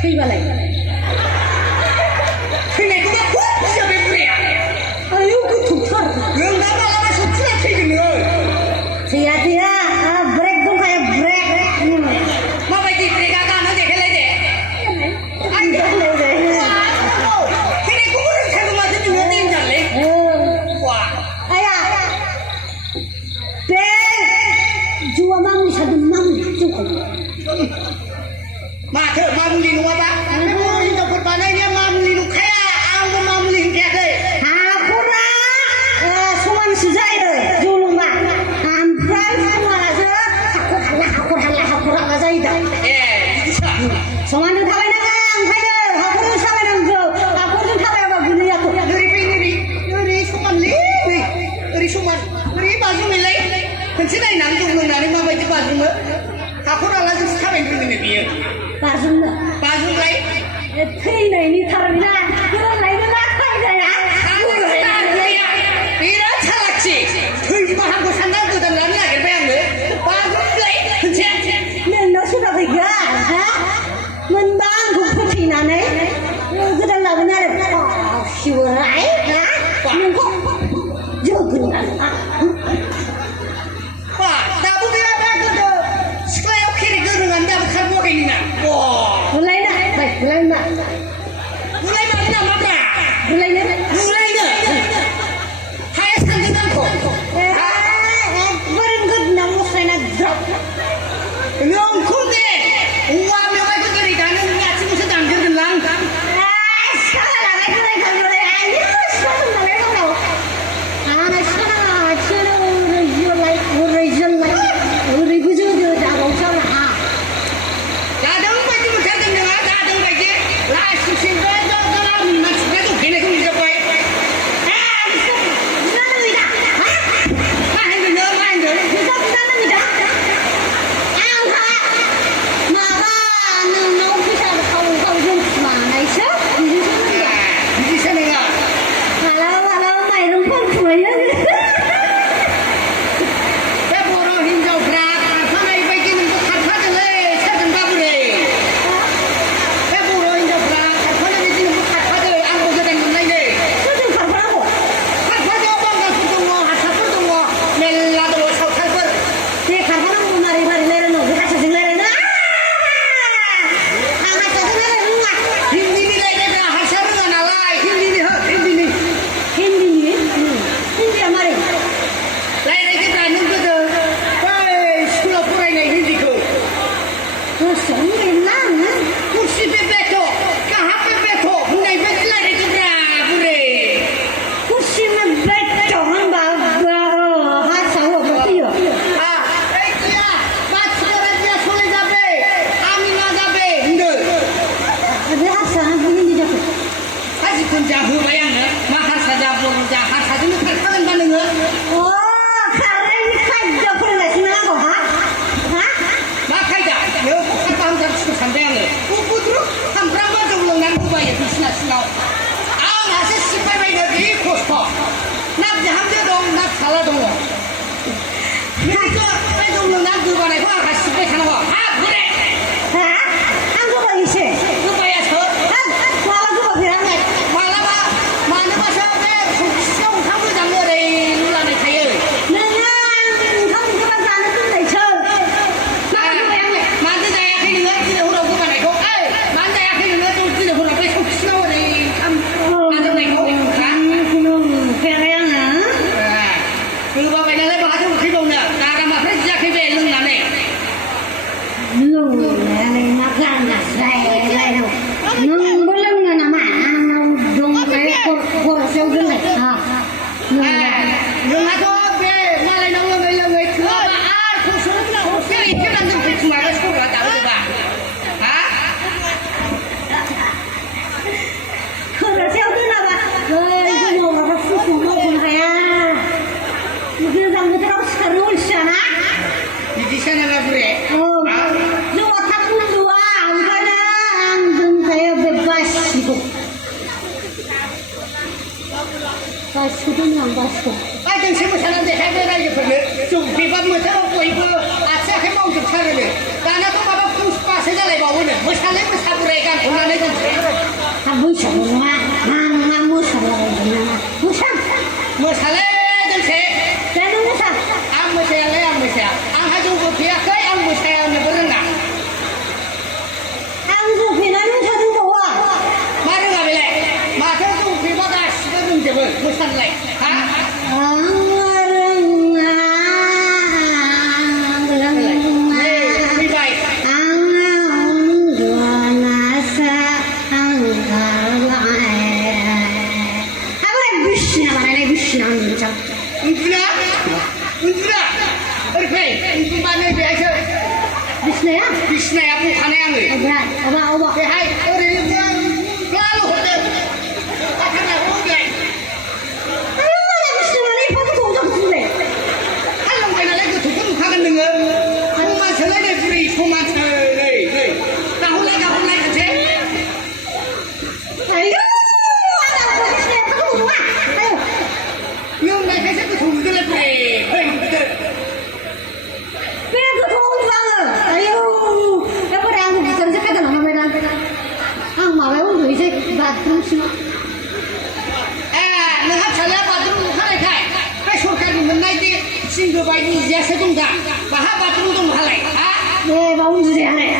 Fui balai. Fui naik kuda. 시원하이? 누구? 저근난 나도 내가 스카이어 캐리 그는 안 나도 칼보겠니나. mulainya baik mulai 물라이나 맞다. mulainya 물라이나. 하얀 상징한코. barang good na mo sana drop 명콘데 우와 명아 그들이 가는 아침 무슨 남겨든 랑. salah lah itu lagi mulai ayo sekarang mulai kau anak sekarang curu region ribu dah salah 나도 빠지 못하던 내가 나도 이제 라이스 신고해도 그럼 나 그래도 걔네 좀 잊어봐. 부산입니다. 한들 너 한들. 부산입니다. 아하, 마가는 오피셜 가고 많아있어? 이제 내가 할로 마이런 건 좋아요. 배보러 hin자 그라 하나에 베기는 거 탓하들래 찾은 바보래. 배보러 hin자 그라 하나에 베기는 거 탓하들 안 보게 된 건데. 소중 가보라고. 탓하죠 뭔가 수동어 하차수동어 멜라도 사탈 걸. 내 가보라고 말이 내려놓고 하차증 내려놔. 하차증 내려놓아. 흰디니가 이래가 하차르가 나와 흰디니 허 흰디니. 힌디야 말이. 라이레게 가는 거든. 스쿨 오프라인에 흰디 그. 너 성이 나는? 혹시 빼빼토 까하빼 빼토 분야에 빼라이레게 가 그래. 구심은 백종은 하차고 없어요. 애기야 마치더라지야 손에 잡에 아미나 잡에 흔들. 내 하차는 힌디 잡고. 다시 군자 후바야는 마하사 잡고 군자 하사주는 칼파는 받는 거. 가랑이 칼도 풀어내시나고 하? 마카이다 여보 칼파 한 사람 치고 산다야는 우부드로 한 브라마 정도 난 후바야 비시나 시나오. 나세 18바이 너지 코스터 납지 함대동 납 살라동 그래서 빼동동 난 그거네 화가 10배 사는 거. 그래 한국어 이시. 후바야 저 한국어 배웠네. 말라봐 마누마셔 배 속시용 한국 장거래 놀라네 타요. 내가 한국어 사는 분들 저. 한국어 배웠네. 만드자야 그는 거 지네 후라 그거네 고 만자야 그는 거좀 지네 후라 배 속시용을 그놈 배워야나. 그거 배는 해 봐도 그거는 나가 막 그냥 그게 능나네. Nung magana saya nung belum nama nung dong kayak kor seudahnya 영화도 배 말에 나오는 거 그거 고소는 고소이 태어난 놈 대충 알아 소리가 나오는 거. kor seudahnya apa itu mau apa susu mau kayak mungkin kamu terus terus sana 이 시간에 그래. Jawa takut dua angkanya anggun saya bebas itu pas itu nang basku 하여튼 세무 사는데 해배가 이거는 좀 비밥 못하고 이거 아차 해먹 좀 차려네. 나나 또 봐봐 풍수 빠세잖아 이거 오늘 뭐 살래 뭐 사부래가 고난해 좀 kamu semua kamu semua musa 뭐 살래 좀 세. dan musa 안 무세야 안 무세야 안 하주고 비야 거의 안 무세야 내 버렸나. anggu pinan satu bawa 말을 가bil래 마저 좀 비바가 시거든 저걸 뭐 살래. 비바이 은주나 우리 배 은주만을 위해서 Bisnaya? 비스나야 북한의 양을 Oba. hai 우리 라로 호텔 아카나 오게 Ayo, Bisnaya ni pati 동작 부래. 할롱 가이나 그 두근 가는 거 소만 설레네 불이 소만 설레 나 혼라가 같아. Ayo, Bisnaya pati 동작. Ayo. 이거 내 회사 그 동들을 그래 Pero 동작. Ayo. Dapat ang kerja kata nama mereka. Ang malah itu isi bathroom sih. निजियासो दं दा बाहा bathroom दं हालाय हा 네, 막 움직여 하네.